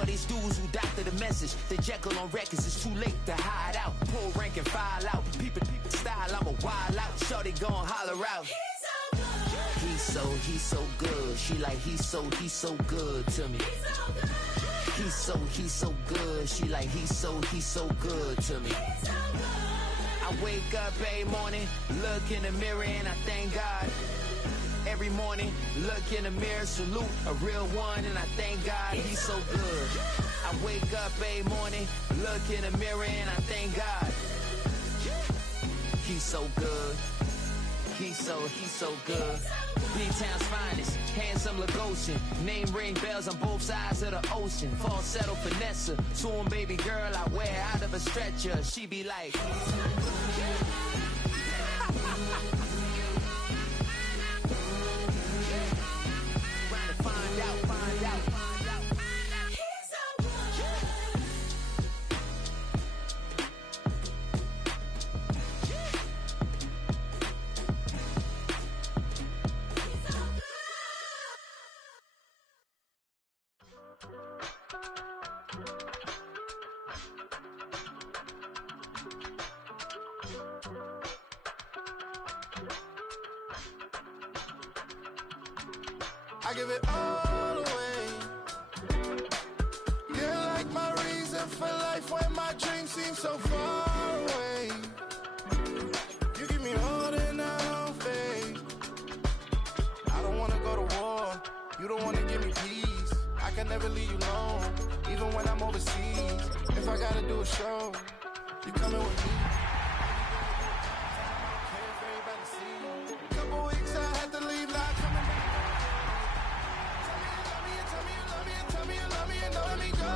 for these dudes who doctor the message. The Jekyll on records, it's too late to hide out. Pull rank and file out. People style, I'm a wild out. Shorty gon' holler out. He's so good. She like he's so good to me. He's so good. She like he's so good to me. I wake up every morning, look in the mirror and I thank God. Every morning, look in the mirror, salute a real one and I thank God he's so good. I wake up every morning, look in the mirror and I thank God. He's so good. He's so good. B-Town's finest, handsome Lagosian. Name ring bells on both sides of the ocean. Falsetto finesse, swoon baby girl I wear out of a stretcher. She be like, find out. I give it all away. You're like my reason for life when my dreams seem so far away. You give me all that I don't fade. I don't wanna go to war. You don't wanna give me peace. I can never leave you alone, even when I'm overseas. If I gotta do a show, you coming with me. Couple weeks I had to leave, not coming back. Tell me you love me and don't let me go.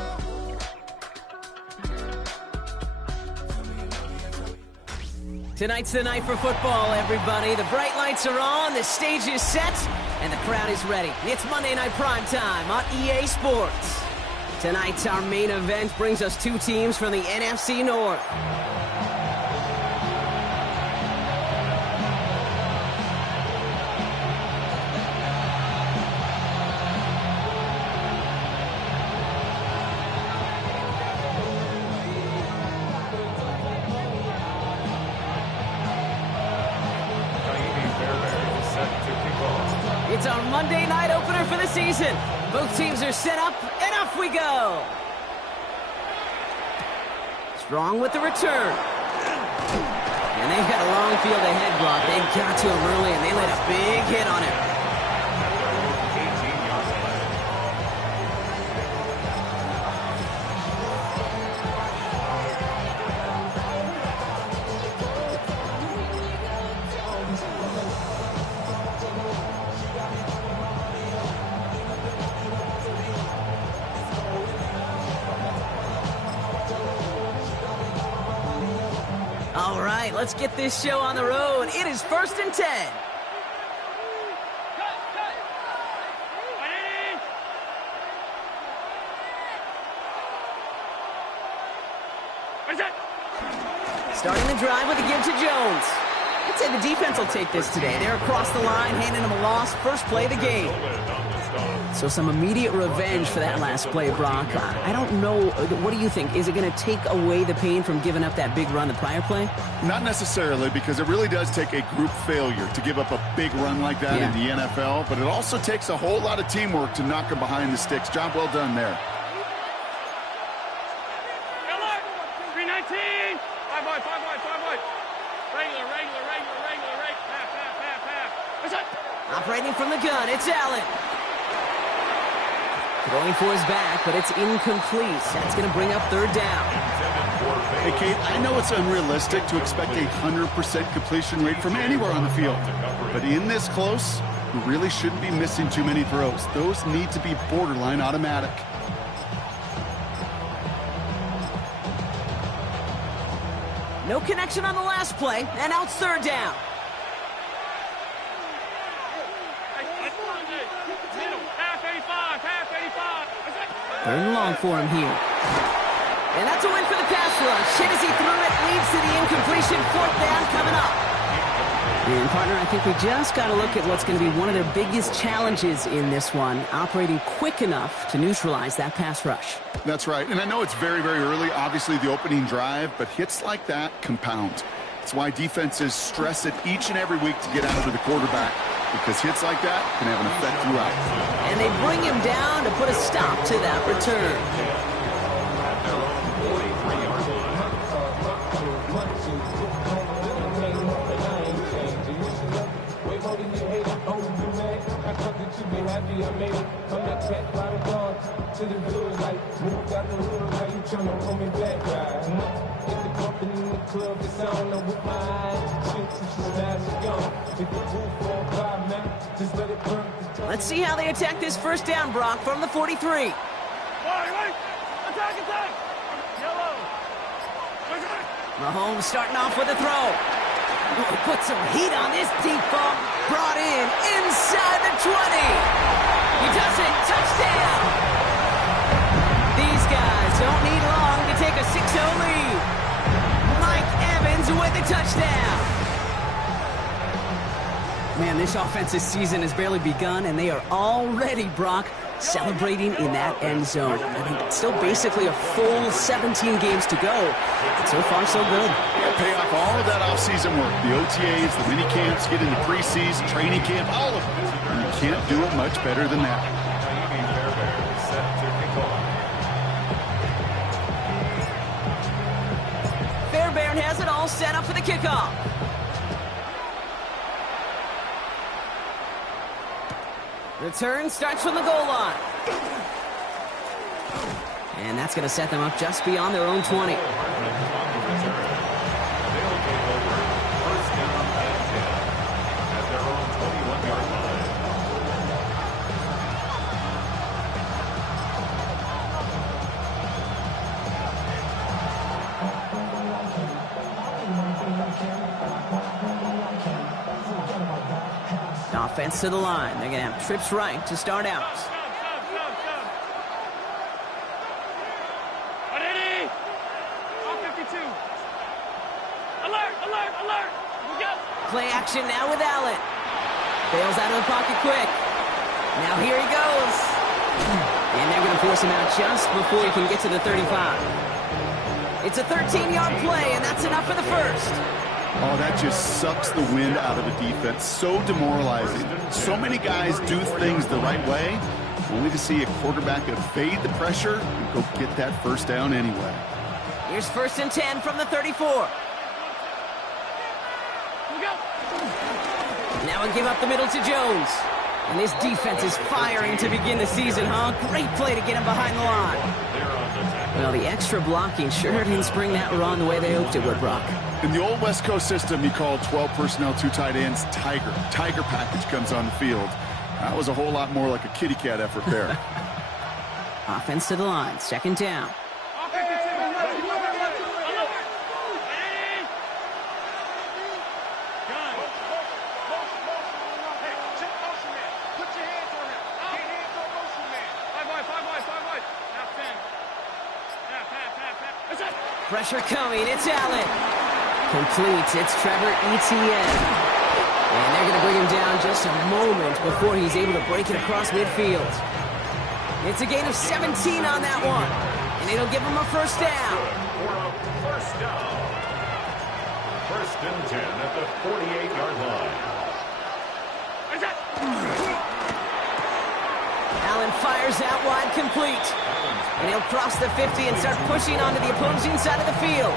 Tonight's the night for football, everybody. The bright lights are on, the stage is set, and the crowd is ready. It's Monday Night Prime Time on EA Sports. Tonight's our main event brings us two teams from the NFC North. It's our Monday night opener for the season. Both teams are set up, and off we go. Strong with the return. And they've got a long field ahead, Brock. They got to him early, and they laid a big hit on him. All right, let's get this show on the road. It is 1st and 10. Starting the drive with a give to Jones. I'd say the defense will take this today. They're across the line, handing him a loss. First play of the game. So some immediate revenge for that last play, Brock. I don't know. What do you think? Is it going to take away the pain from giving up that big run the prior play? Not necessarily, because it really does take a group failure to give up a big run like that in the NFL. But it also takes a whole lot of teamwork to knock him behind the sticks. Job well done there. 319. 5 wide. Regular. Pass. Operating from the gun, it's Allen. Going for his back, but it's incomplete. That's going to bring up 3rd down. Hey, Kate, I know it's unrealistic to expect a 100% completion rate from anywhere on the field. But in this close, we really shouldn't be missing too many throws. Those need to be borderline automatic. No connection on the last play, and now it's 3rd down. Third and long for him here. And that's a win for the pass rush. Hit as he threw it, leads to the incompletion. 4th down coming up. And, partner, I think we just got to look at what's going to be one of their biggest challenges in this one, operating quick enough to neutralize that pass rush. That's right, and I know it's very, very early, obviously the opening drive, but hits like that compound. That's why defenses stress it each and every week to get after the quarterback, because hits like that can have an effect throughout. And they bring him down to put a stop to that return. Let's see how they attack this first down, Brock, from the 43. Wait! Attack! Yellow! Mahomes starting off with a throw. Put some heat on this deep ball. Brought in inside the 20. He does it. Touchdown. These guys don't need long to take a 6-0 lead. Mike Evans with a touchdown. Man, this offensive season has barely begun, and they are already, Brock, celebrating in that end zone. I mean, still basically a full 17 games to go. So far, so good. Pay off all of that offseason work. The OTAs, the mini camps, get into preseason, training camp, all of it. And you can't do it much better than that. Fairbairn has it all set up for the kickoff. Return starts from the goal line. And that's going to set them up just beyond their own 20. Offense to the line. They're going to have trips right to start out. Ready? All 52. Alert! Play action now with Allen. Bails out of the pocket quick. Now here he goes. And they're going to force him out just before he can get to the 35. It's a 13-yard play, and that's enough for the first. Oh, that just sucks the wind out of a defense. So demoralizing. So many guys do things the right way, only to see a quarterback evade the pressure and go get that first down anyway. Here's 1st and 10 from the 34. Now give up the middle to Jones. And this defense is firing to begin the season, huh? Great play to get him behind the line. Well, the extra blocking sure didn't spring that run the way they hoped it would, Brock. In the old West Coast system, you called 12 personnel, 2 tight ends, Tiger. Tiger package comes on the field. That was a whole lot more like a kitty cat effort there. Offense to the line, 2nd down. Pressure coming, it's Allen. Complete, it's Trevor Etienne. And they're going to bring him down just a moment before he's able to break it across midfield. It's a gain of 17 on that one. And it'll give him a first down. First down. 1st and 10 at the 48-yard line. Allen fires out wide, complete. And he'll cross the 50 and start pushing onto the opposing side of the field.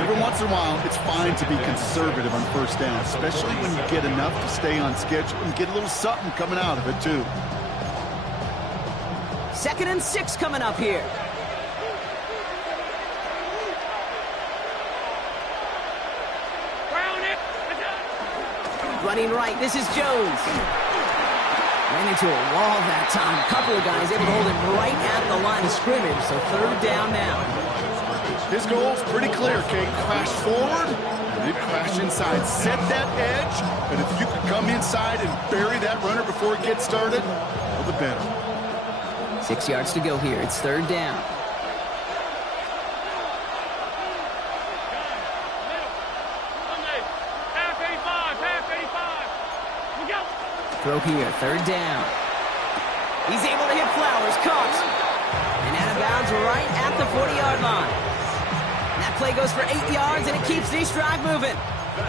Every once in a while, it's fine to be conservative on first down, especially when you get enough to stay on schedule and get a little something coming out of it, too. 2nd and 6 coming up here. Running right, this is Jones. Ran into a wall that time. A couple of guys able to hold him right at the line of scrimmage, so 3rd down now. His goal's pretty clear, Kate. Crash forward, and then crash inside. Set that edge, and if you can come inside and bury that runner before it gets started, all the better. 6 yards to go here. It's 3rd down. Half 85. Throw here, third down. He's able to hit Flowers, caught. And out of bounds right at the 40-yard line. And that play goes for 8 yards, and it keeps this drive moving.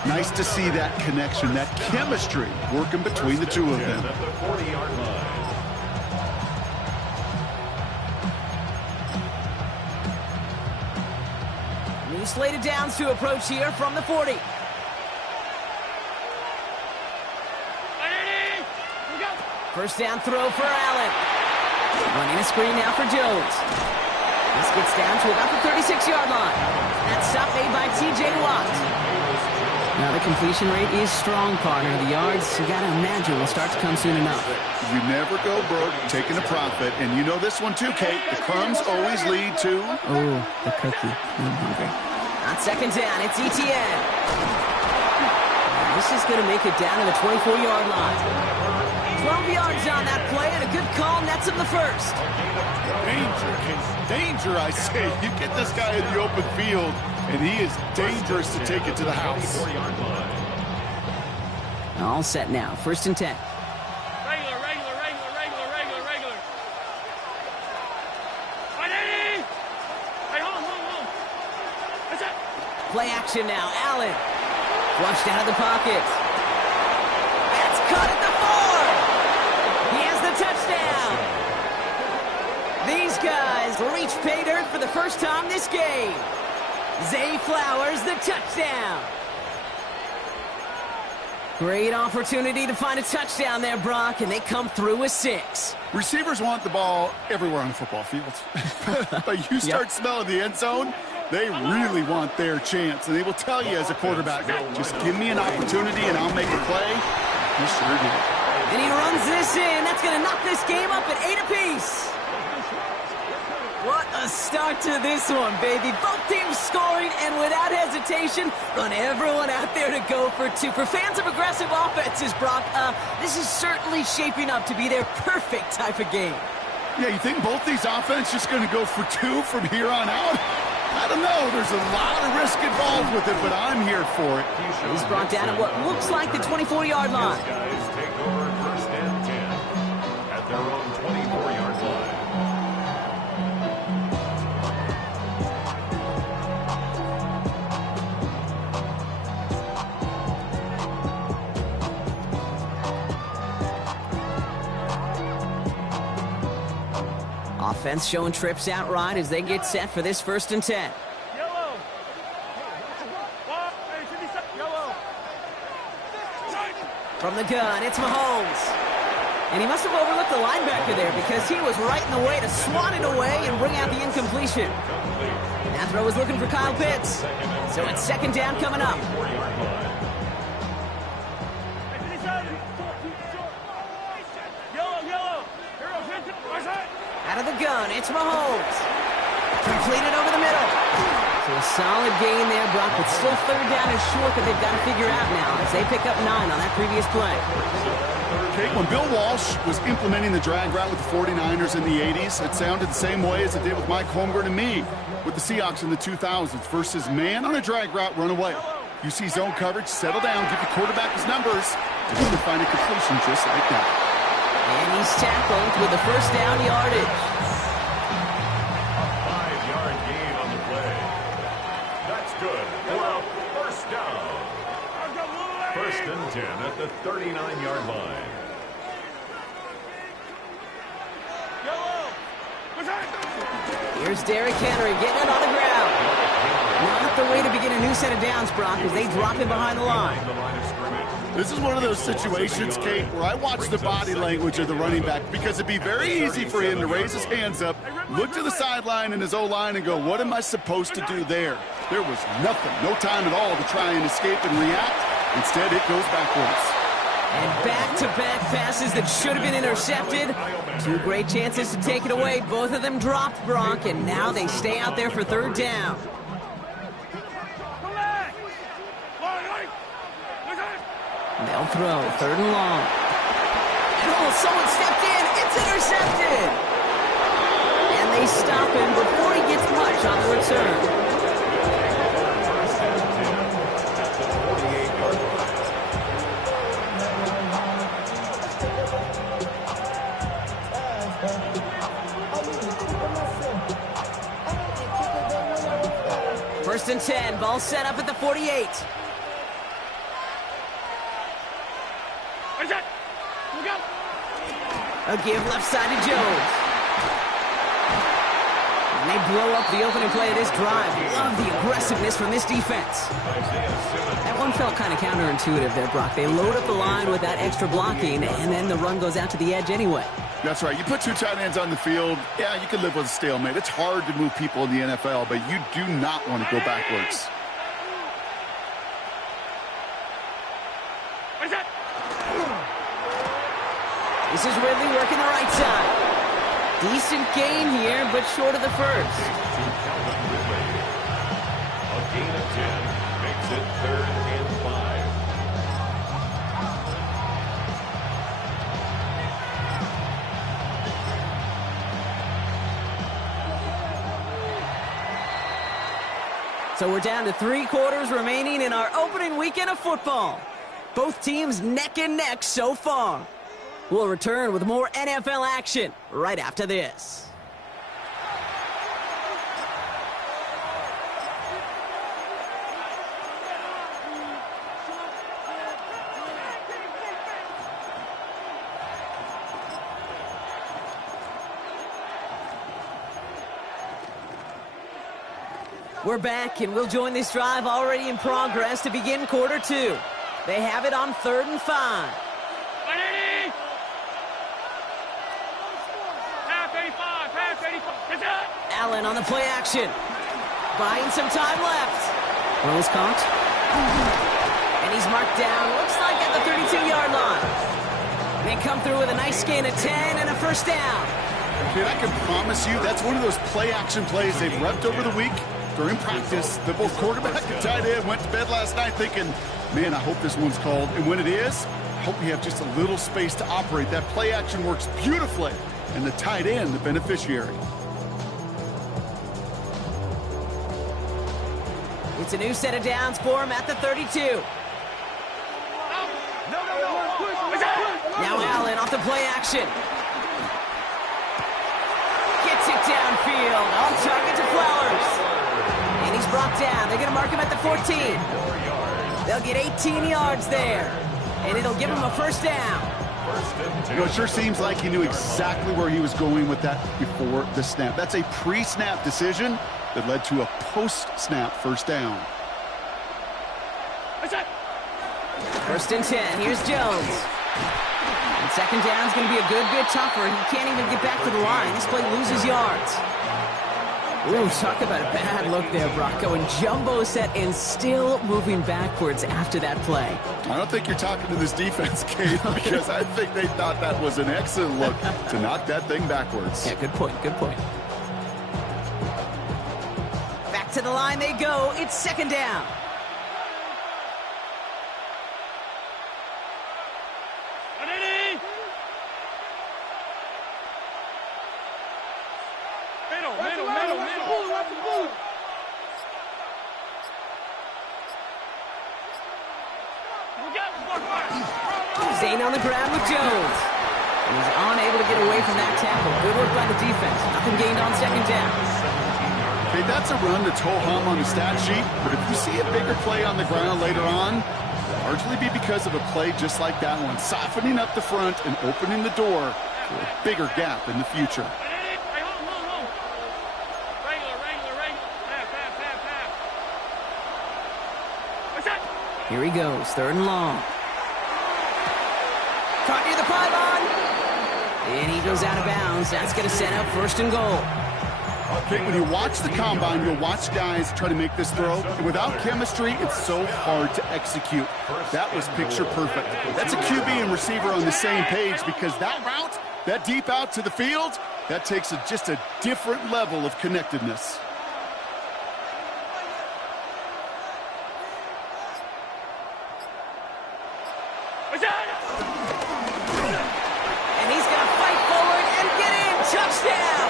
Nice to see that connection, that chemistry working between the two of them. At the 40-yard line. New slated downs to approach here from the 40. First down throw for Allen. Running a screen now for Jones. This gets down to about the 36-yard line. That stop made by T.J. Watt. Now the completion rate is strong, partner. The yards, you got to imagine, will start to come soon enough. You never go broke taking a profit, and you know this one too, Kate. The crumbs always lead to... Oh, the cookie. I'm hungry. On second down, it's Etienne. This is going to make it down to the 24-yard line. 12 yards on that play, and a good call nets him the first. Danger, Kate. Danger, I say. You get this guy in the open field, and he is dangerous to take it to the house. All set now. First and 10. Regular. Hey, hold on. That's it. Play action now. Allen. Flushed out of the pocket. That's caught at the 4. He has the touchdown. These guys reach pay dirt for the first time this game. Zay Flowers, the touchdown. Great opportunity to find a touchdown there, Brock, and they come through with 6. Receivers want the ball everywhere on the football field. But you start smelling the end zone, they really want their chance. And they will tell you as a quarterback, just give me an opportunity and I'll make a play. He sure did. And he runs this in. That's going to knock this game up at 8 apiece. What a start to this one, baby. Both teams scoring, and without hesitation, run everyone out there to go for 2. For fans of aggressive offenses, Brock, this is certainly shaping up to be their perfect type of game. Yeah, you think both these offenses just going to go for 2 from here on out? I don't know. There's a lot of risk involved with it, but I'm here for it. He's brought down at what looks like the 24-yard line. These guys take over first and 10 at their own 24-yard line. Offense showing trips out right as they get set for this first and 10. Yellow. Yellow. From the gun, it's Mahomes. And he must have overlooked the linebacker there because he was right in the way to swat it away and bring out the incompletion. That throw was looking for Kyle Pitts. So it's second down coming up. Out of the gun, it's Mahomes. Completed over the middle. So a solid gain there, Brock, but still third down and short that they've got to figure out now as they pick up 9 on that previous play. Okay, when Bill Walsh was implementing the drag route with the 49ers in the 80s, it sounded the same way as it did with Mike Holmgren and me with the Seahawks in the 2000s versus man on a drag route, run away. You see zone coverage, settle down, give the quarterback his numbers, and he can find a completion just like that. And he's tackled with the first down yardage. 5-yard gain on the play. That's good. Well, first down. First and 10 at the 39-yard line. Here's Derrick Henry getting it on the ground. Not the way to begin a new set of downs, Brock, as they drop him behind the line. This is one of those situations, Kate, where I watch the body language of the running back because it'd be very easy for him to raise his hands up, look to the sideline and his O-line and go, what am I supposed to do there? There was nothing, no time at all to try and escape and react. Instead, it goes backwards. And back-to-back passes that should have been intercepted. 2 great chances to take it away. Both of them dropped, Brock, and now they stay out there for third down. They'll throw, third and long. Oh, someone stepped in. It's intercepted. And they stop him before he gets much on the return. 10. Ball set up at the 48. What is that? Look out! A give left side to Jones. And they blow up the opening play of this drive. Love the aggressiveness from this defense. That one felt kind of counterintuitive there, Brock. They load up the line with that extra blocking, and then the run goes out to the edge anyway. That's right. You put two tight ends on the field, yeah, you can live with a stalemate. It's hard to move people in the NFL, but you do not want to go backwards. What is that? This is Ridley working the right side. Decent gain here, but short of the first. A gain of 10 makes it 3rd and 5. So we're down to 3 quarters remaining in our opening weekend of football. Both teams neck and neck so far. We'll return with more NFL action right after this. We're back, and we'll join this drive already in progress to begin quarter 2. They have it on 3rd and 5. Half 85. Is that? Allen on the play action. Buying some time left. Well, he's caught. And he's marked down, looks like at the 32-yard line. They come through with a nice gain of 10 and a first down. Kid, I can promise you that's one of those play-action plays they've repped over the week. During practice, the both quarterback and tight end went to bed last night thinking, man, I hope this one's called. And when it is, I hope we have just a little space to operate. That play action works beautifully. And the tight end, the beneficiary. It's a new set of downs for him at the 32. Now Allen off the play action. Gets it downfield. On target to Flowers. And he's brought down. They're going to mark him at the 14. They'll get 18 yards there. And it'll give him a first down. You know, it sure seems like he knew exactly where he was going with that before the snap. That's a pre-snap decision that led to a post-snap first down. First and 10. Here's Jones. And second down's going to be a good bit tougher. He can't even get back to the line. This play loses yards. Ooh, talk about a bad look there, Brock. Going jumbo set and still moving backwards after that play. I don't think you're talking to this defense, Kate, because I think they thought that was an excellent look to knock that thing backwards. Yeah, good point, good point. Back to the line they go. It's second down. Zane on the ground with Jones. And he's unable to get away from that tackle. Good work by the defense. Nothing gained on second down. Okay, that's a run that's ho-hum on the stat sheet, but if you see a bigger play on the ground later on, it'll largely be because of a play just like that one, softening up the front and opening the door for a bigger gap in the future. Here he goes, 3rd and long. Caught near the pylon. And he goes out of bounds. That's going to set up 1st and goal. Okay, when you watch the combine, you'll watch guys try to make this throw. And without chemistry, it's so hard to execute. That was picture perfect. That's a QB and receiver on the same page because that route, that deep out to the field, that takes just a different level of connectedness. And he's going to fight forward and get in. Touchdown!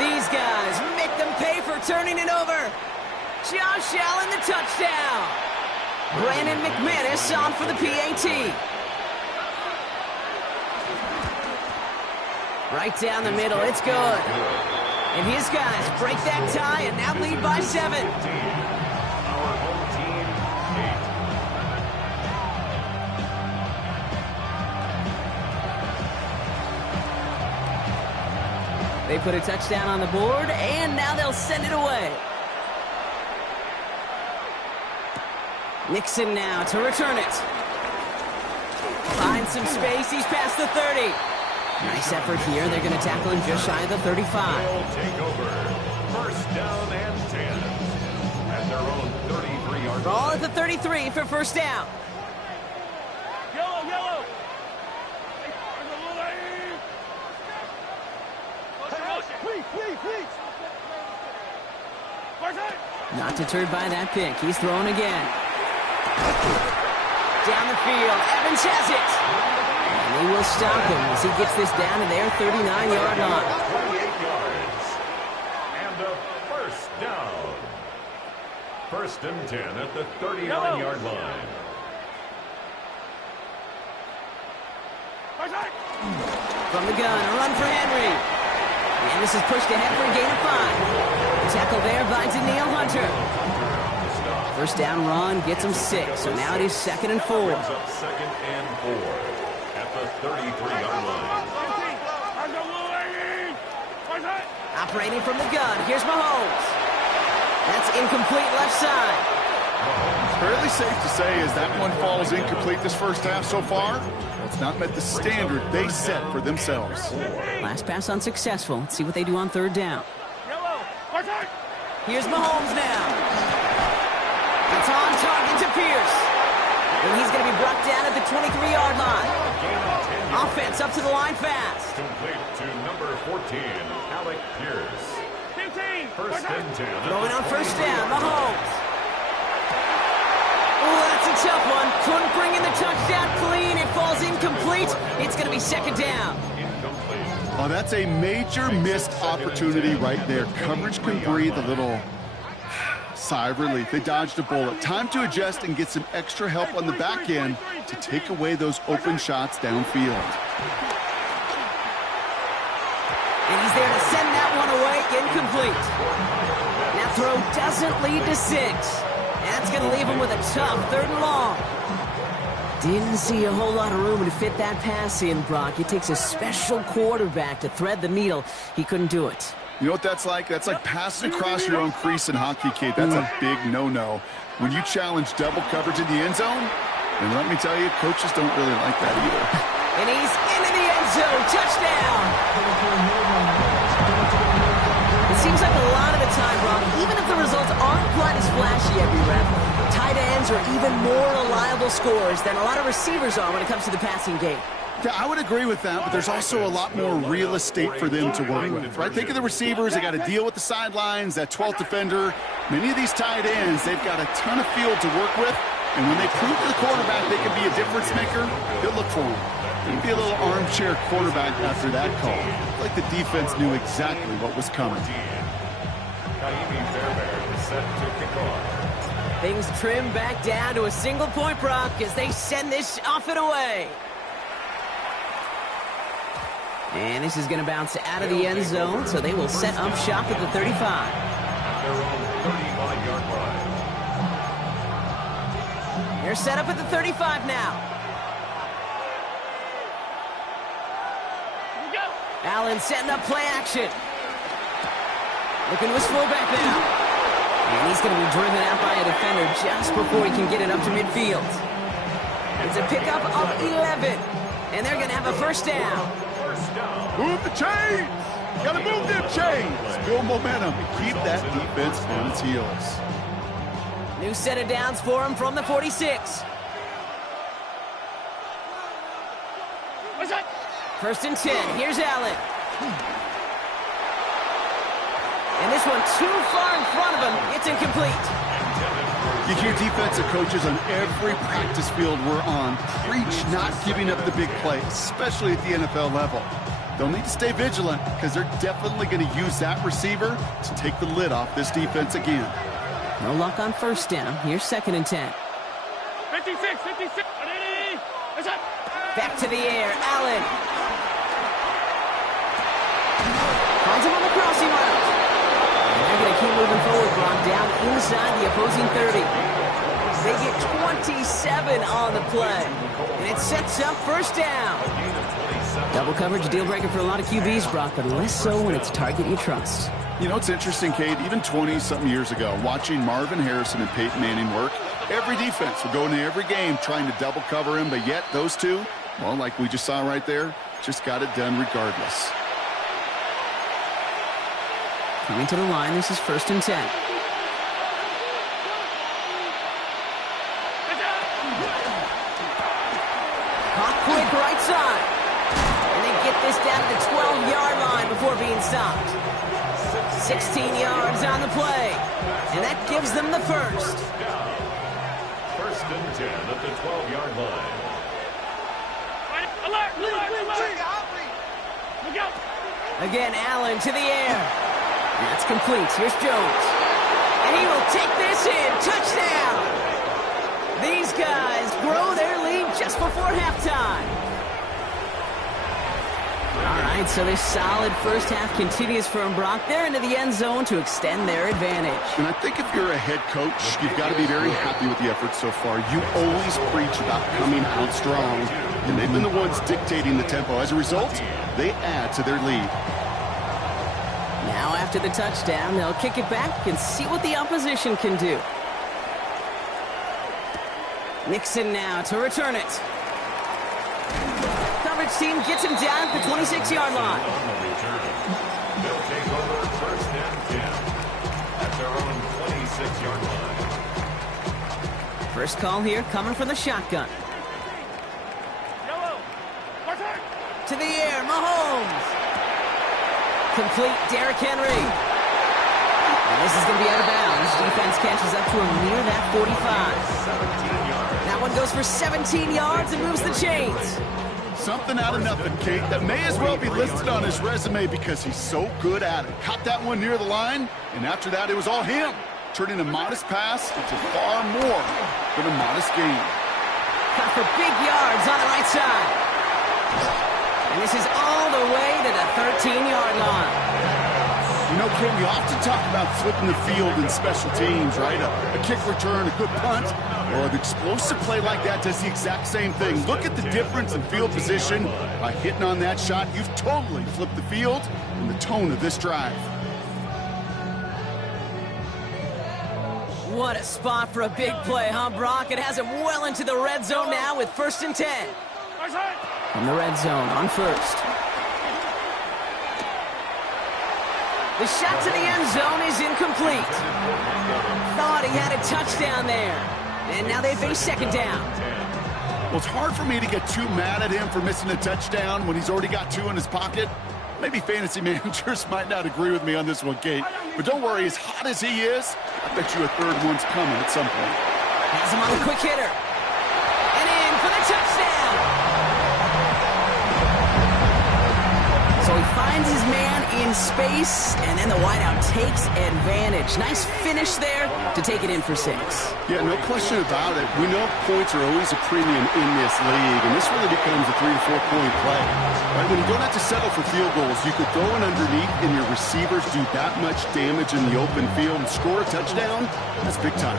These guys make them pay for turning it over. Josh Allen, the touchdown. Brandon McManus on for the PAT. Right down the middle. It's good. And his guys break that tie and now lead by 7. Our home team, 8. They put a touchdown on the board, and now they'll send it away. Nixon now to return it. Finds some space. He's past the 30. Nice effort here. They're going to tackle him just shy of the 35. They'll take over. First down and 10. At their own 33-yard Ball line. at the 33 for first down. Yellow, yellow. Please. Not deterred by that pick. He's throwing again. Down the field. Evans has it. And they will stop him as he gets this down to their 39-yard line. 28 yards. And a first down. First and 10 at the 39-yard line. From the gun, a run for Henry. And this is pushed ahead for a gain of 5. Tackle there by Danielle Hunter. First down run gets him 6. So now it is 2nd and 4. Brings up 2nd and 4 at the 33-yard line. Operating from the gun. Here's Mahomes. That's incomplete left side. Fairly safe to say as that one falls incomplete this first half so far. Well, it's not met the standard they set for themselves. Last pass unsuccessful. Let's see what they do on 3rd down. Here's Mahomes now. It's on target to Pierce. And he's going to be brought down at the 23-yard line. Offense up to the line fast. Complete to number 14, Alec Pierce. 15. First and 10. Going on first down, Mahomes. Oh, that's a tough one. Couldn't bring in the touchdown clean. It falls incomplete. It's going to be 2nd down. Incomplete. Oh, that's a major missed opportunity right there. Coverage can breathe a little sigh of relief. They dodged a bullet. Time to adjust and get some extra help on the back end to take away those open shots downfield. And he's there to send that one away. Incomplete. That throw doesn't lead to 6. That's going to leave him with a tough 3rd and long. Didn't see a whole lot of room to fit that pass in, Brock. It takes a special quarterback to thread the needle. He couldn't do it. You know what that's like? That's like passing across your own crease in hockey, Kate. That's a big no-no. When you challenge double coverage in the end zone, and let me tell you, coaches don't really like that either. And he's into the end zone. Touchdown. It seems like a lot of the time, Brock, even if the results aren't quite as flashy every rep, tight ends are even more reliable scorers than a lot of receivers are when it comes to the passing game. Yeah, I would agree with that, but there's also a lot more real estate for them to work with, right? Think of the receivers. They got to deal with the sidelines, that 12th defender. Many of these tight ends, they've got a ton of field to work with, and when they prove to the quarterback they can be a difference maker, he'll look for them. He'd be a little armchair quarterback after that call. Like the defense knew exactly what was coming. Kaimi Fairbairn is set to kick off. Things trim back down to a single point, Brock, as they send this off and away. And this is going to bounce out of the end zone, so they will set up shop at the 35. At their own 35-yard line. They're set up at the 35 now. Allen setting up play action. Looking to his fullback now. And he's going to be driven out by a defender just before he can get it up to midfield. It's a pickup of 11. And they're going to have a first down. Move the chains! Gotta move them chains! Build momentum and keep that defense on its heels. New set of downs for him from the 46. First and 10. Here's Allen. And this one too far in front of him. It's incomplete. You hear defensive coaches on every practice field we're on preach not giving up the big play, especially at the NFL level. They'll need to stay vigilant because they're definitely going to use that receiver to take the lid off this defense again. No luck on first down. Here's 2nd and 10. 56. Back to the air. Allen. Finds him on the crossing route. And they're going to keep moving forward, Brock, down inside the opposing 30. They get 27 on the play. And it sets up first down. Double coverage, deal breaker for a lot of QBs, Brock, but less so when it's a target you trust. You know, it's interesting, Kate, even 20-something years ago, watching Marvin Harrison and Peyton Manning work, every defense would go into every game trying to double cover him, but yet those two, well, like we just saw right there, just got it done regardless. Coming to the line, this is 1st and 10. Hot quick right side. And they get this down to the 12-yard line before being stopped. 16 yards on the play. And that gives them the first. 1st and 10 at the 12-yard line. Alert! Look out! Again, Allen to the air. That's complete. Here's Jones. And he will take this in. Touchdown! These guys grow their lead just before halftime. All right, so this solid first half continues from Brock. They're into the end zone to extend their advantage. And I think if you're a head coach, you've got to be very happy with the effort so far. You always preach about coming out strong, and they've been the ones dictating the tempo. As a result, they add to their lead. Now after the touchdown, they'll kick it back and see what the opposition can do. Nixon now to return it. Coverage team gets him down at the 26-yard line. On the return, they'll take over 1st and 10 at their own 26-yard line. First call here coming from the shotgun. Yellow! Martin! To the air, Mahomes. Complete, Derrick Henry. And this is going to be out of bounds. Defense catches up to him near that 45. That one goes for 17 yards and moves the chains. Something out of nothing, Kate, that may as well be listed on his resume because he's so good at it. Caught that one near the line, and after that, it was all him, turning a modest pass into far more than a modest gain. Cut for big yards on the right side. And this is all the way to the 13-yard line. You know, Kate, we often talk about flipping the field in special teams, right? A kick return, a good punt. Well, an explosive play like that does the exact same thing. Look at the difference in field position. By hitting on that shot, you've totally flipped the field and the tone of this drive. What a spot for a big play, huh, Brock? It has him well into the red zone now with 1st and 10. From the red zone on 1st. The shot to the end zone is incomplete. Thought he had a touchdown there. And now they face 2nd down. Well, it's hard for me to get too mad at him for missing a touchdown when he's already got 2 in his pocket. Maybe fantasy managers might not agree with me on this one, Kate. But don't worry, as hot as he is, I bet you a 3rd one's coming at some point. Has him on the quick hitter. And in for the touchdown. So he finds his man in space, and then the wideout takes advantage. Nice finish there to take it in for 6. Yeah, no question about it. We know points are always a premium in this league, and this really becomes a 3- to 4-point play. Right? When you don't have to settle for field goals, you could throw it underneath, and your receivers do that much damage in the open field and score a touchdown. That's big time.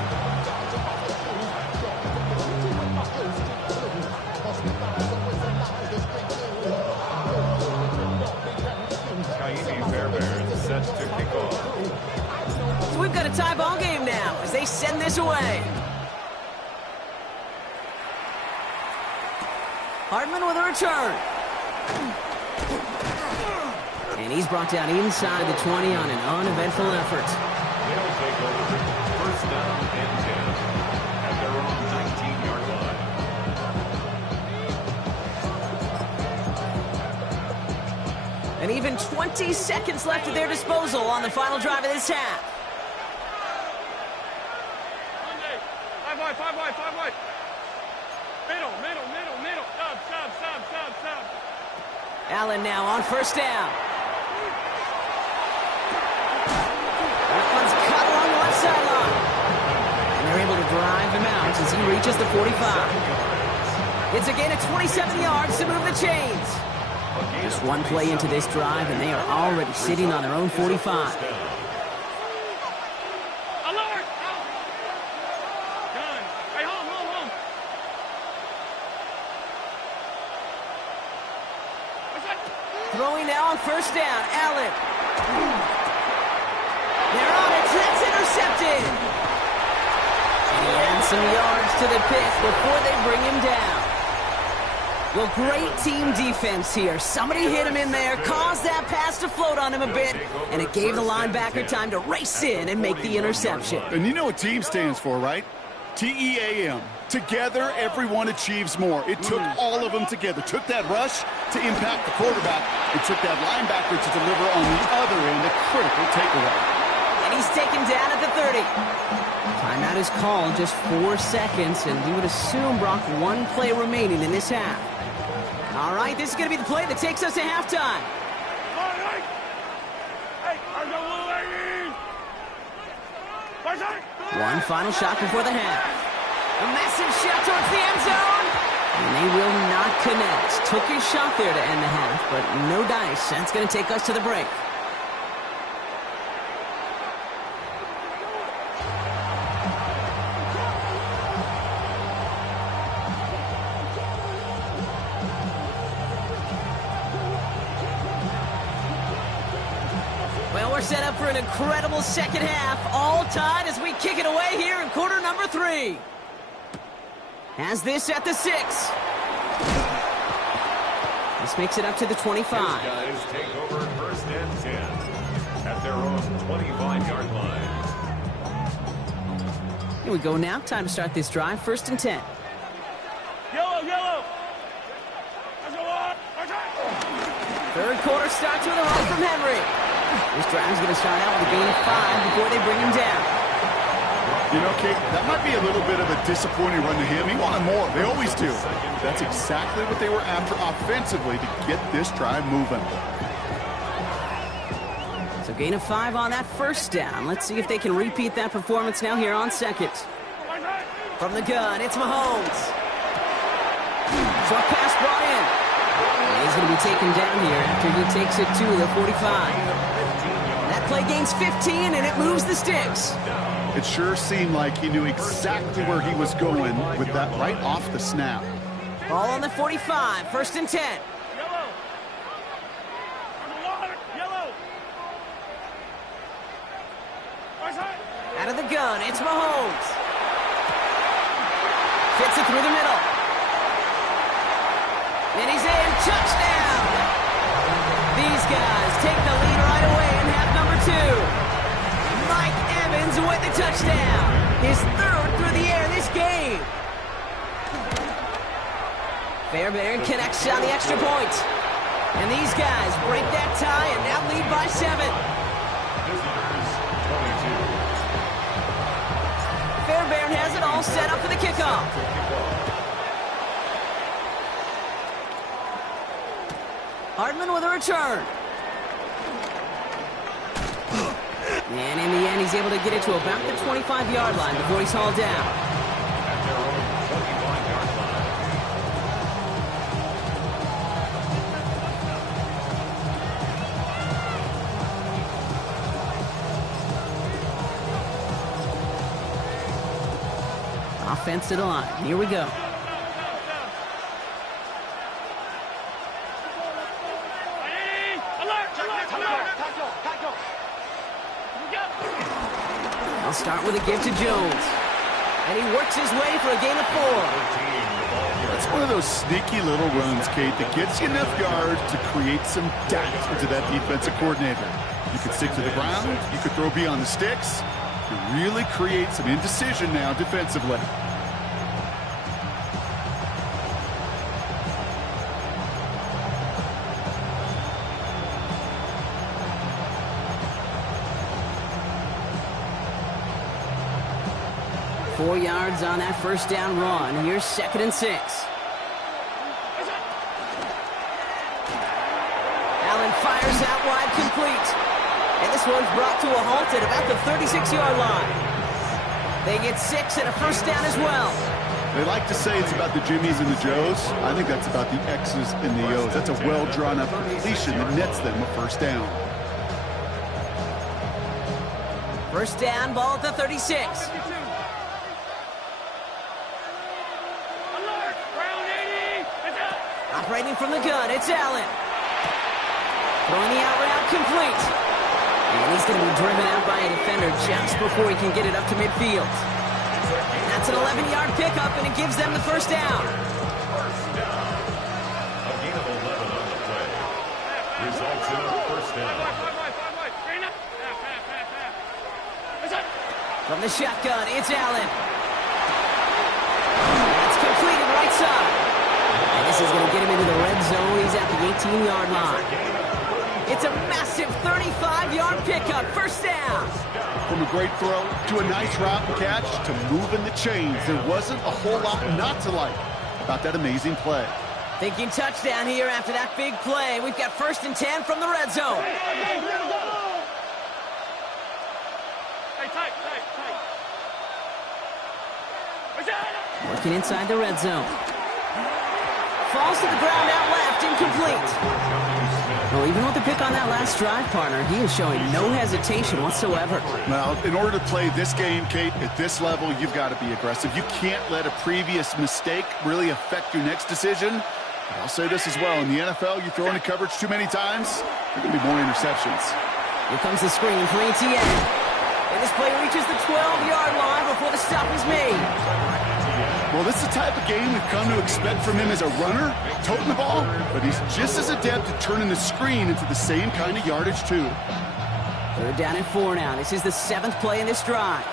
Set to kick off. So we've got a tie ball game now as they send this away. Hardman with a return. And he's brought down inside the 20 on an uneventful effort. They'll take over 1st down and 10 at their own 19-yard line. And even 20 seconds left at their disposal on the final drive of this half. 5 wide. Middle. Stop. Allen now on 1st down. That one's cut along the left sideline. And they're able to drive him out as he reaches the 45. It's a gain of 27 yards to move the chains. Just one play into this drive, and they are already sitting on their own 45. Throwing now on first down, Allen. They're on it, that's intercepted. And he adds some yards to the pick before they bring him down. Well, great team defense here. Somebody hit him in there, caused that pass to float on him a bit, and it gave the linebacker time to race in and make the interception. And you know what team stands for, right? T-E-A-M. Together, everyone achieves more. It took all of them together. Took that rush to impact the quarterback. It took that linebacker to deliver on the other end, a critical takeaway. And he's taken down at the 30. Timeout is called, just 4 seconds, and we would assume, Brock, one play remaining in this half. All right, this is going to be the play that takes us to halftime. One final shot before the half. A massive shot towards the end zone. And they will not connect. Took a shot there to end the half, but no dice. That's going to take us to the break. Well, we're set up for an incredible second half. All tied as we kick it away here in quarter number 3. Has this at the 6. This makes it up to the 25. These guys take over first and 10 at their own 25-yard line. Here we go now. Time to start this drive. First and 10. Yellow. Third quarter starts with a run from Henry. This drive is going to start out with a gain of 5 before they bring him down. You know, Kate, that might be a little bit of a disappointing run to him. He wanted more. They always do. That's exactly what they were after offensively to get this drive moving. So gain of 5 on that first down. Let's see if they can repeat that performance now here on second. From the gun, it's Mahomes. Short pass brought in. He's going to be taken down here after he takes it to the 45. That play gains 15, and it moves the sticks. It sure seemed like he knew exactly where he was going with that right off the snap. Ball on the 45, first and 10. Out of the gun, it's Mahomes. Fits it through the middle. And he's in, touchdown! These guys take the lead right away in half number 2. Mike Evans with the touchdown. His 3rd through the air this game. Fairbairn connects on the extra point. And these guys break that tie and now lead by 7. Visitors, 22. Fairbairn has it all set up for the kickoff. Hardman with a return. And in the end, he's able to get it to about the 25-yard line before he's hauled down. At their own 25-yard line. Offense to the line. Here we go. They'll start with a give to Jones. And he works his way for a gain of 4. That's one of those sneaky little runs, Kate, that gets you enough yards to create some doubt into that defensive coordinator. You could stick to the ground. You could throw beyond the sticks. You really create some indecision now defensively. Four yards on that first down run. Here's second and 6. Allen fires out wide, complete. And this one's brought to a halt at about the 36-yard line. They get 6 and a first down as well. They like to say it's about the Jimmies and the Joes. I think that's about the X's and the O's. That's a well-drawn-up completion that nets them a first down. First down, ball at the 36. Operating from the gun, it's Allen. Throwing the out route complete. And he's going to be driven out by a defender just before he can get it up to midfield. That's an 11-yard pickup, and it gives them the first down. First down. A gain of 11 on the play. Results in a first down. From the shotgun, it's Allen. That's completed right side. And this is going to get him into the red zone. He's at the 18-yard line. It's a massive 35-yard pickup. First down. From a great throw to a nice route and catch to moving the chains. There wasn't a whole lot not to like about that amazing play. Thinking touchdown here after that big play. We've got 1st and 10 from the red zone. Working inside the red zone. Falls to the ground out left, incomplete. Well, even with the pick on that last drive, partner, he is showing no hesitation whatsoever. Well, in order to play this game, Kate, at this level, you've got to be aggressive. You can't let a previous mistake really affect your next decision. But I'll say this as well. In the NFL, you throw into coverage too many times, there can be more interceptions. Here comes the screen for ETN. And this play reaches the 12-yard line before the stop is made. Well, this is the type of game we've come to expect from him as a runner, toting the ball, but he's just as adept at turning the screen into the same kind of yardage, too. 3rd down and 4 now. This is the 7th play in this drive.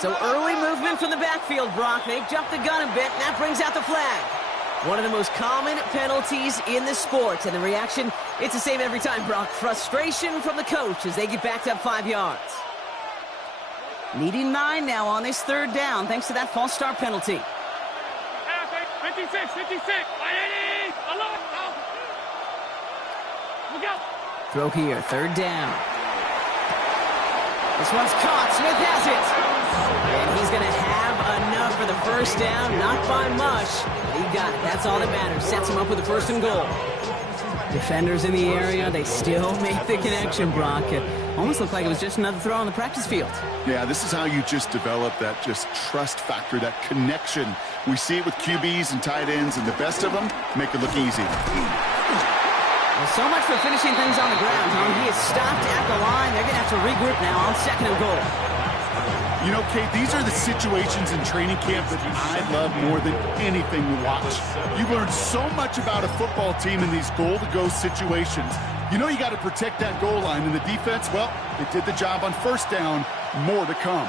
So early movement from the backfield, Brock. They jumped the gun a bit, and that brings out the flag. One of the most common penalties in the sport, and the reaction, it's the same every time, Brock. Frustration from the coach as they get backed up 5 yards. Needing 9 now on this 3rd down, thanks to that false start penalty. 56. Throw here, 3rd down. This one's caught. Smith has it. And he's going to have enough for the first down. Not by much. He got it. That's all that matters. Sets him up with a 1st and goal. Defenders in the area, they still make the connection, Brock. It almost looked like it was just another throw on the practice field. Yeah, this is how you just develop that just trust factor, that connection. We see it with QBs and tight ends, and the best of them make it look easy. Well, so much for finishing things on the ground, Tom. He is stopped at the line. They're going to have to regroup now on 2nd and goal. You know, Kate, these are the situations in training camp that I love more than anything to watch. You learn so much about a football team in these goal-to-go situations. You know you got to protect that goal line, and the defense, well, they did the job on 1st down. More to come.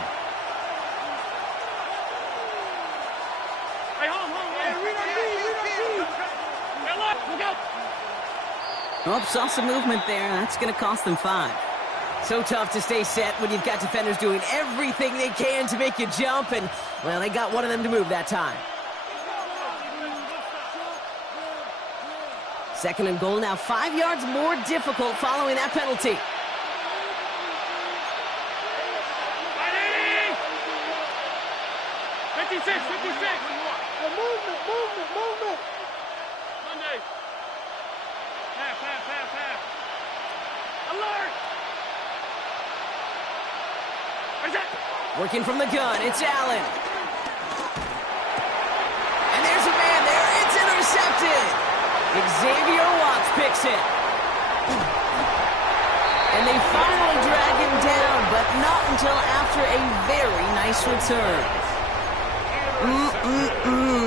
Oh, saw some movement there. That's going to cost them 5. So tough to stay set when you've got defenders doing everything they can to make you jump, and, well, they got one of them to move that time. 2nd and goal now, 5 yards more difficult following that penalty. Movement. Monday. Pass. Alert! Working from the gun, it's Allen. And there's a man there. It's intercepted. Xavier Watts picks it. And they finally drag him down, but not until after a very nice return.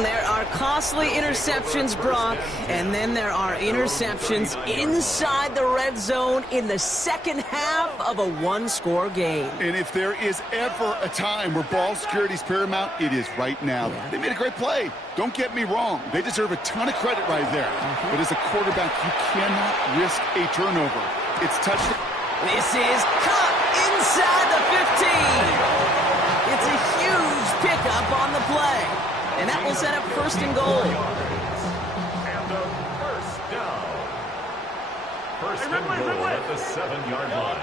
There are costly interceptions, Brock, and then there are interceptions inside the red zone in the second half of a one-score game. And if there is ever a time where ball security is paramount, it is right now. Yeah. They made a great play. Don't get me wrong. They deserve a ton of credit right there. But as a quarterback, you cannot risk a turnover. It's touchdown. This is caught inside the 15. It's a huge pickup on the play. And that will set up 1st and goal. And a first down. First and goal at the 7-yard line.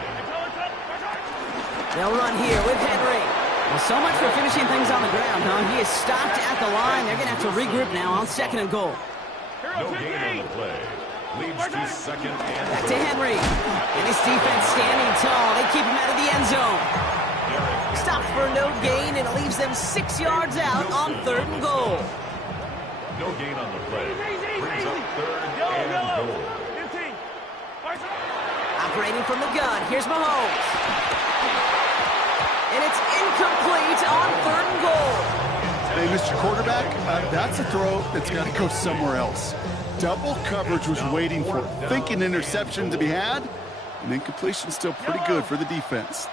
They'll run here with Henry. Well, so much for finishing things on the ground, huh? He is stopped at the line. They're going to have to regroup now on 2nd and goal. No gain on the play. Leads to 2nd and Back to Henry. And his defense standing tall. They keep him out of the end zone. Stopped for no gain, and it leaves them 6 yards out on 3rd and goal. No gain on the play. Brings up 3rd and goal. Operating from the gun, here's Mahomes. And it's incomplete on 3rd and goal. Hey, Mr. Quarterback, that's a throw that's got to go somewhere else. Double coverage was waiting for it, thinking interception to be had, and incompletion still pretty good for the defense.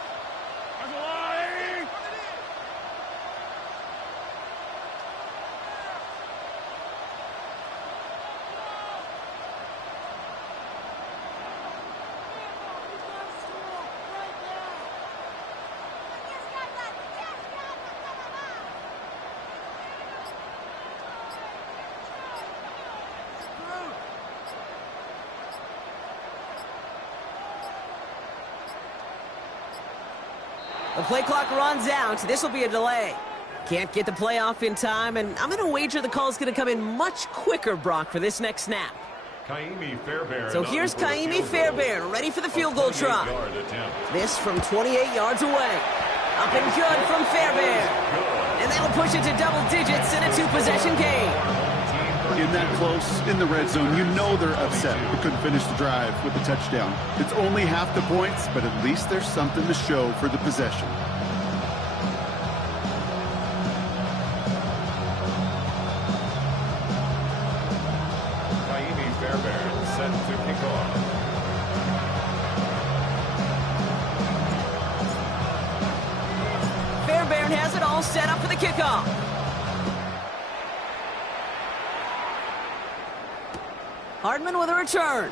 The play clock runs out. This will be a delay. Can't get the play off in time, and I'm going to wager the call's going to come in much quicker, Brock, for this next snap. Kaimi Fairbairn. So here's Kaimi Fairbairn, ready for the field goal try. This from 28 yards away. Up and good from Fairbairn. And that'll push it to double digits in a 2-possession game. In that close, in the red zone, you know they're upset they couldn't finish the drive with the touchdown. It's only half the points, but at least there's something to show for the possession. Kaimi Fairbairn set to kick off. Fairbairn has it all set up for the kickoff. Hardman with a return.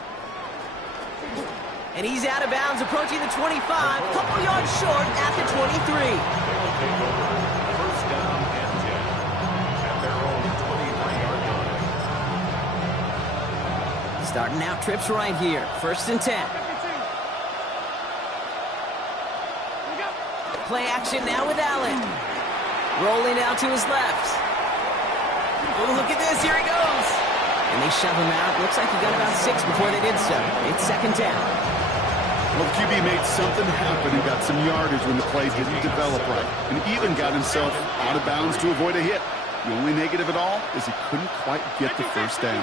And he's out of bounds, approaching the 25, couple yards short at the 23. They will take over. First down and 10 at their own 23-yard line. Starting out trips right here. 1st and 10. Play action now with Allen. Rolling out to his left. Oh, look at this. Here he goes. And they shove him out. Looks like he got about 6 before they did so. It's 2nd down. Well, QB made something happen and got some yardage when the play didn't develop right, and even got himself out of bounds to avoid a hit. The only negative at all is he couldn't quite get the first down.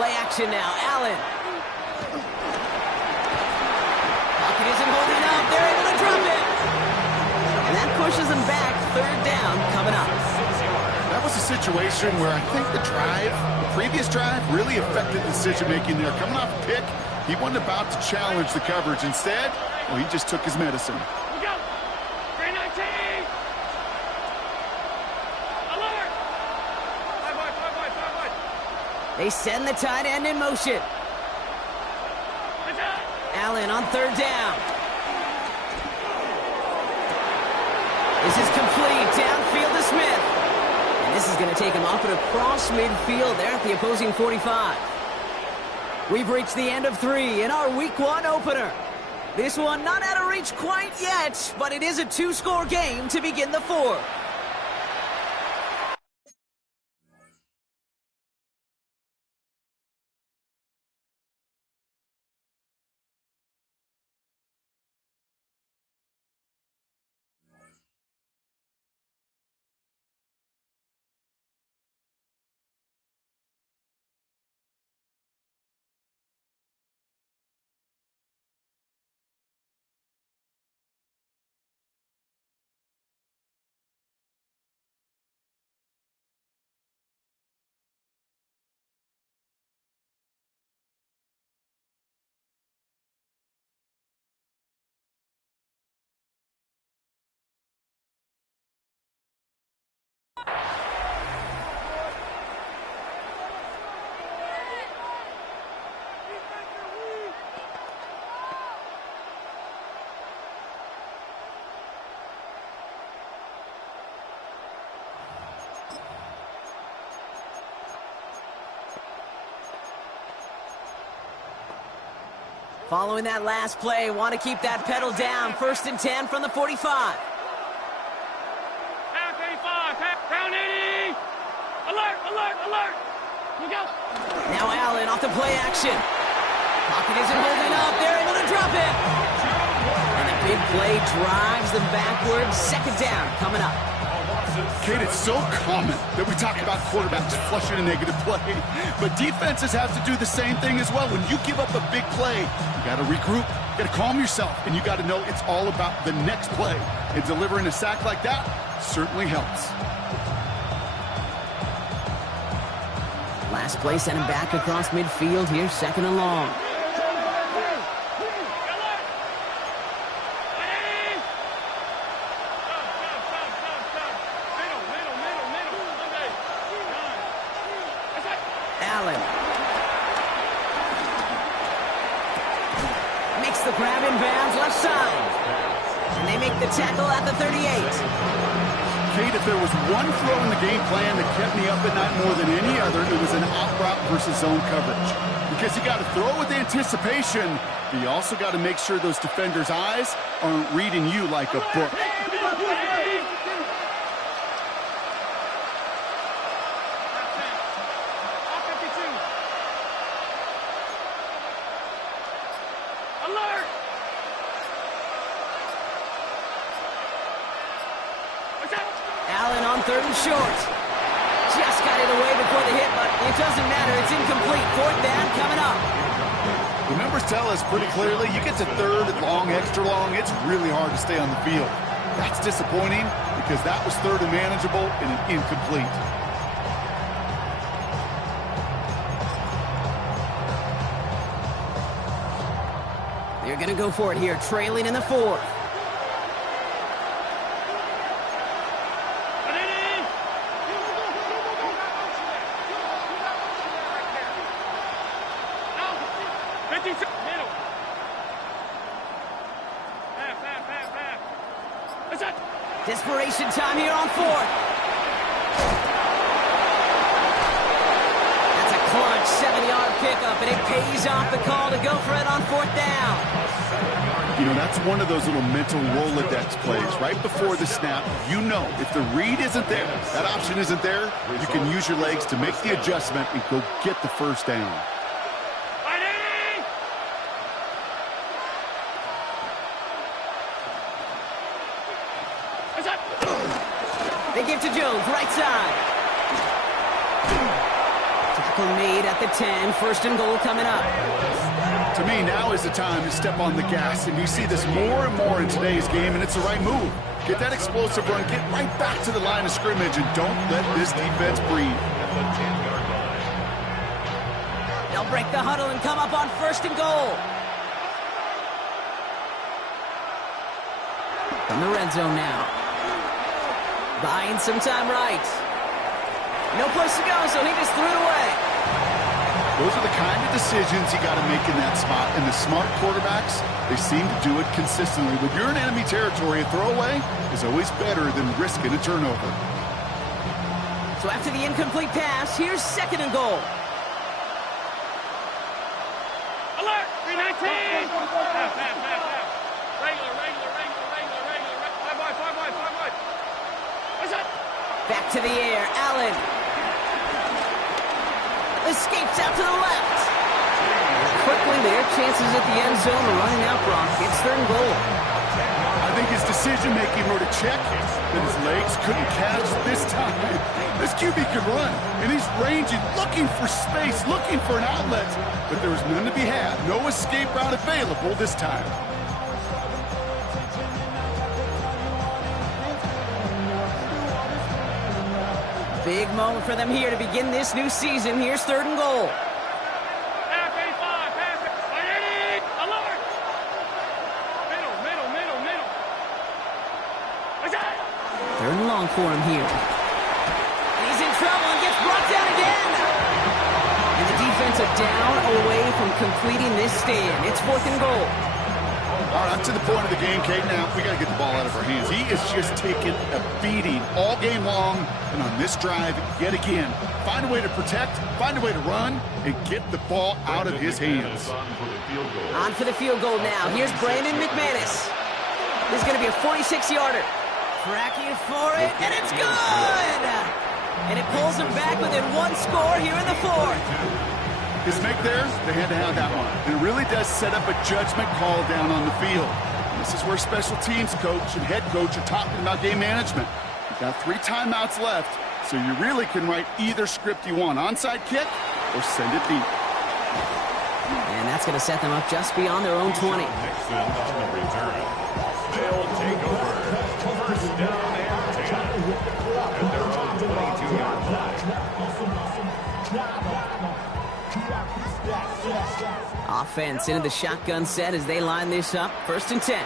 Play action now. Allen. Pocket isn't holding up. They're able to drop it. And that pushes them back. 3rd down coming up. That was a situation where I think the previous drive, really affected decision-making there. Coming off a pick, he wasn't about to challenge the coverage. Instead, well, he just took his medicine. They send the tight end in motion. Allen on 3rd down. This is complete. Downfield to Smith. And this is going to take him off and across midfield there at the opposing 45. We've reached the end of 3 in our Week 1 opener. This one not out of reach quite yet, but it is a 2-score game to begin the 4th. Following that last play, want to keep that pedal down. 1st and 10 from the 45. Half 85, down 80. Alert, alert, alert. Look out. Now Allen off the play action. Pocket isn't holding up. They're able to drop it. And the big play drives them backwards. 2nd down coming up. Kate, it's so common that we talk about quarterbacks flushing a negative play, but defenses have to do the same thing as well. When you give up a big play, you got to regroup, you got to calm yourself, and you got to know it's all about the next play. And delivering a sack like that certainly helps. Last play sent him back across midfield here, 2nd and long. Allen makes the grab in bounds left side. And they make the tackle at the 38. Kate, if there was one throw in the game plan that kept me up at night more than any other, it was an out route versus zone coverage. Because you got to throw with anticipation, but you also got to make sure those defenders' eyes aren't reading you like a book. Allen on 3rd and short. Just got it away before the hit, but it doesn't matter. It's incomplete. 4th down coming up. The numbers tell us pretty clearly, you get to 3rd and long, extra long, it's really hard to stay on the field. That's disappointing because that was 3rd and manageable and an incomplete. They're going to go for it here, trailing in the 4th. Desperation time here on 4th. That's a clutch 7-yard pickup, and it pays off the call to go for it on 4th down. You know, that's one of those little mental Rolodex plays. Right before the snap, you know if the read isn't there, that option isn't there, you can use your legs to make the adjustment and go get the 1st down. They give to Jones, right side. Tackle made at the 10. 1st and goal coming up. To me, now is the time to step on the gas, and you see this more and more in today's game, and it's the right move. Get that explosive run, get right back to the line of scrimmage, and don't let this defense breathe. They'll break the huddle and come up on 1st and goal. From the red zone now. Buying some time right. No place to go, so he just threw it away. Those are the kind of decisions you got to make in that spot. And the smart quarterbacks, they seem to do it consistently. When you're in enemy territory, a throwaway is always better than risking a turnover. So after the incomplete pass, here's 2nd and goal. Alert! 319! Regular. Five wide. Back to the air, Allen. Escapes out to the left. Quickly, their chances at the end zone are running out, Brock. It's 3rd and goal. I think his decision-making wrote a check that his legs couldn't catch this time. This QB can run, and he's ranging, looking for space, looking for an outlet, but there was none to be had. No escape route available this time. Big moment for them here to begin this new season. Here's 3rd and goal. Half 85, half 80, alert! Middle. 3rd and long for him here. And he's in trouble and gets brought down again. And the defense are down away from completing this stand. It's 4th and goal. All right, to the point of the game, Kate. Now, we got to get the ball out of our hands. He is just taking a beating all game long, and on this drive, yet again, find a way to protect, find a way to run, and get the ball out of his hands. On for the field goal now. Here's Brandon McManus. This is going to be a 46-yarder. Cracking for it, and it's good! And it pulls them back within one score here in the fourth. His make there, they had to have that one. And it really does set up a judgment call down on the field. And this is where special teams coach and head coach are talking about game management. You've got 3 timeouts left, so you really can write either script you want. Onside kick or send it deep. And that's going to set them up just beyond their own 20. Nixon on the return. They'll take over. First down and 10 at their own 22-yard line. Offense into the shotgun set as they line this up. 1st and 10.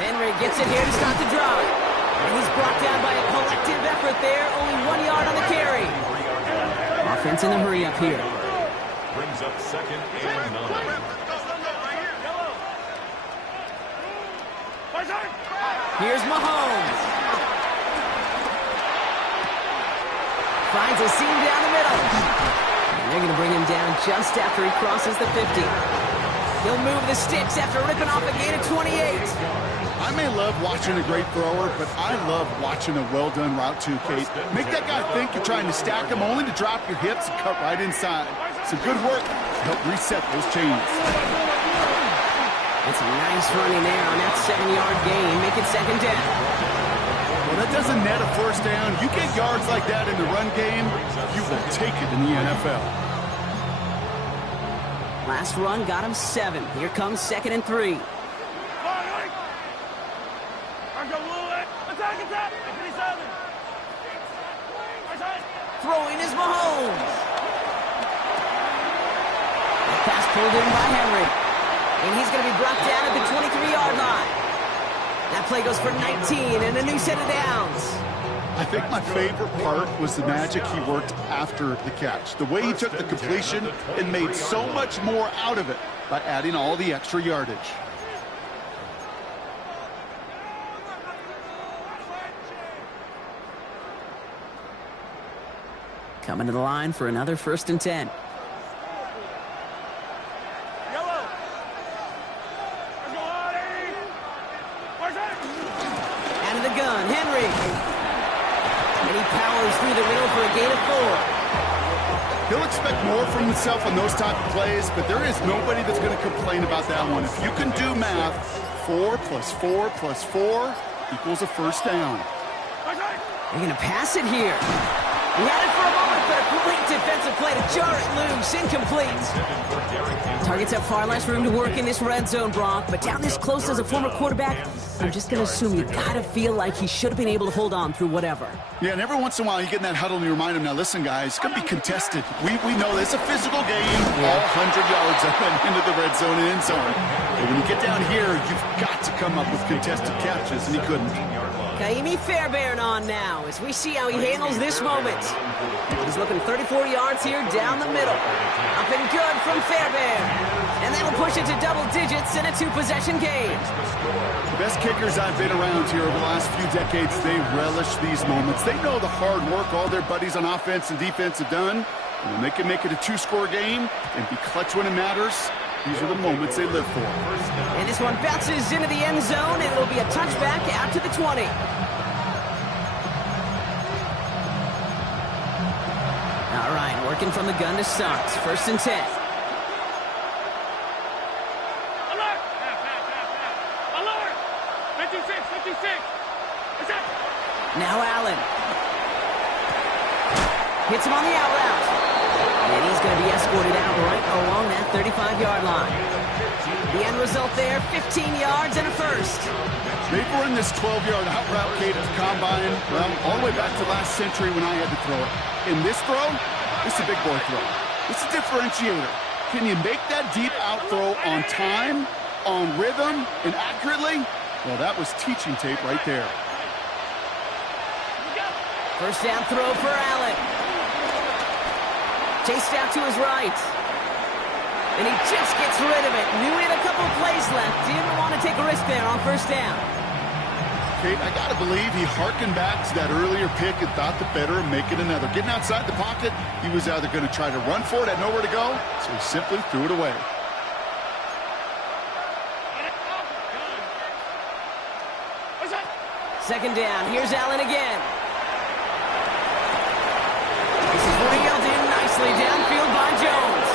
Henry gets it here to start the drive. And he's brought down by a collective effort there. Only 1 yard on the carry. Offense in the hurry up here. Brings up 2nd and 9. Here's Mahomes. Finds a seam down the middle. And they're going to bring him down just after he crosses the 50. He'll move the sticks after ripping off a gain of 28. I may love watching a great thrower, but I love watching a well-done route too, Kate. Make that guy think you're trying to stack him only to drop your hips and cut right inside. Some good work to help reset those chains. It's a nice running there on that 7-yard gain. Make it 2nd down. Well, that doesn't net a 1st down. You get yards like that in the run game, you will take it in the NFL. Last run got him 7. Here comes 2nd and 3. Throwing is Mahomes. Pass pulled in by Henry. And he's going to be brought down at the 23-yard line. That play goes for 19 and a new set of downs. I think my favorite part was the magic he worked after the catch. The way he took the completion and made so much more out of it by adding all the extra yardage. Coming to the line for another 1st and 10. Out of the gun, Henry. And he powers through the middle for a gain of 4. He'll expect more from himself on those type of plays, but there is nobody that's going to complain about that one. If you can do math, 4 + 4 + 4 equals a 1st down. They're going to pass it here. He had it for a moment, but a complete defensive play to jar it loose. Incomplete. Targets have far less room to work in this red zone, Brock, but down this close as a former quarterback, I'm just going to assume you got to feel like he should have been able to hold on through whatever. Yeah, and every once in a while you get in that huddle and you remind him, now listen, guys, it's going to be contested. We know it's a physical game, all 100 yards up and into the red zone and end zone. But when you get down here, you've got to come up with contested catches, and he couldn't. Kaimi Fairbairn on now as we see how he handles this moment. He's looking 34 yards here down the middle. Up and good from Fairbairn. And that'll push it to double digits in a 2-possession game. The best kickers I've been around here over the last few decades, they relish these moments. They know the hard work all their buddies on offense and defense have done. And when they can make it a 2-score game and be clutch when it matters, these are the moments they live for. And this one bounces into the end zone, and it'll be a touchback out to the 20. All right, working from the gun to start. 1st and 10. Alert! Alert! 56, 56! Now Allen. Hits him on the out route. And he's going to be escorted out right along that 35-yard line. The end result there, 15 yards and a 1st. They've run this 12-yard out route, Kate, at the combine, well, all the way back to last century when I had to throw it. In this throw, it's a big boy throw. It's a differentiator. Can you make that deep out throw on time, on rhythm, and accurately? Well, that was teaching tape right there. 1st down throw for Allen. Chased out to his right. And he just gets rid of it. Knew he had a couple of plays left. Didn't want to take a risk there on first down. Kate, I got to believe he hearkened back to that earlier pick and thought the better of making another. Getting outside the pocket, he was either going to try to run for it, had nowhere to go, so he simply threw it away. Second down. Here's Allen again. This is reeled in nicely downfield by Jones.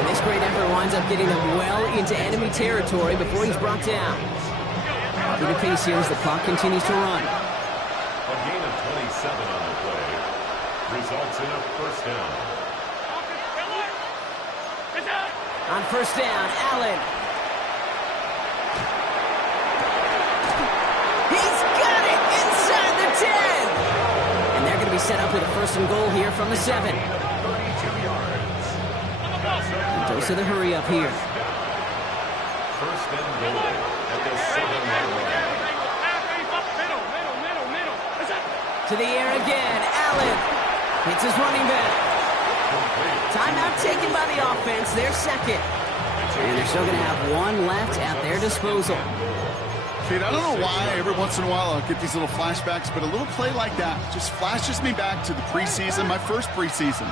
And this great effort winds up getting him well into enemy territory before he's brought down. Keep the pace here as the clock continues to run. A gain of 27 on the play results in a first down. On first down, Allen. He's got it inside the 10. And they're going to be set up with a first and goal here from the 7. 32 yards. And dose of the hurry up here. First and goal at the 7-yard line. To the air again, Allen hits his running back. Timeout taken by the offense, their second. And they're still going to have one left at their disposal. Kate, I don't know why every once in a while I'll get these little flashbacks, but a little play like that just flashes me back to the preseason, my first preseason.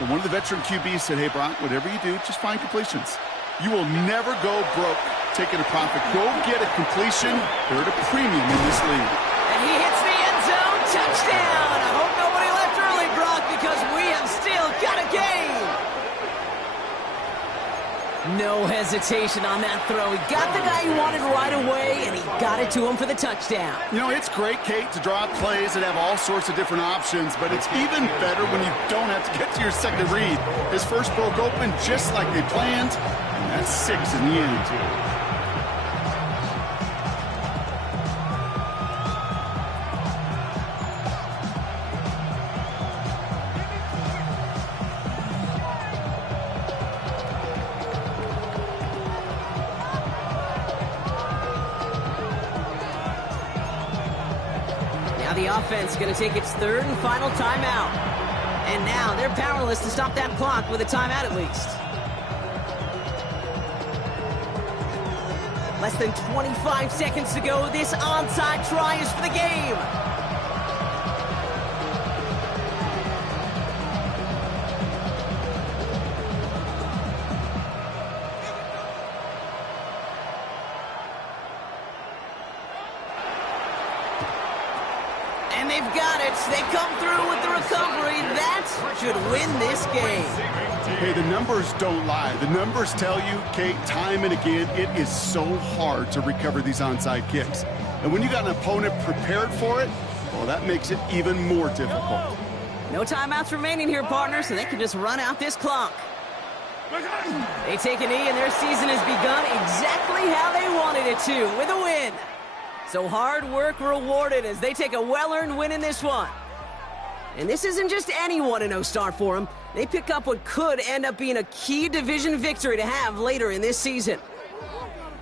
And one of the veteran QBs said, hey, Brock, whatever you do, just find completions. You will never go broke taking a profit. Go get a completion. They're at a premium in this league. And he hits the end zone. Touchdown. I hope nobody left early, Brock, because we have still got a game. No hesitation on that throw. He got the guy he wanted right away, and he got it to him for the touchdown. You know, it's great, Kate, to draw up plays that have all sorts of different options, but it's even better when you don't have to get to your second read. His first broke open just like they planned, and that's 6 in the end. The offense going to take its third and final timeout. And now they're powerless to stop that clock with a timeout at least. Less than 25 seconds to go. This onside try is for the game. And they've got it. They come through with the recovery. That should win this game. Hey, the numbers don't lie. The numbers tell you, Kate, time and again, it is so hard to recover these onside kicks. And when you got an opponent prepared for it, well, that makes it even more difficult. No timeouts remaining here, partner, so they can just run out this clock. They take a knee, and their season has begun exactly how they wanted it to, with a win. So hard work rewarded as they take a well-earned win in this one. And this isn't just any 1-0 start for them. They pick up what could end up being a key division victory to have later in this season.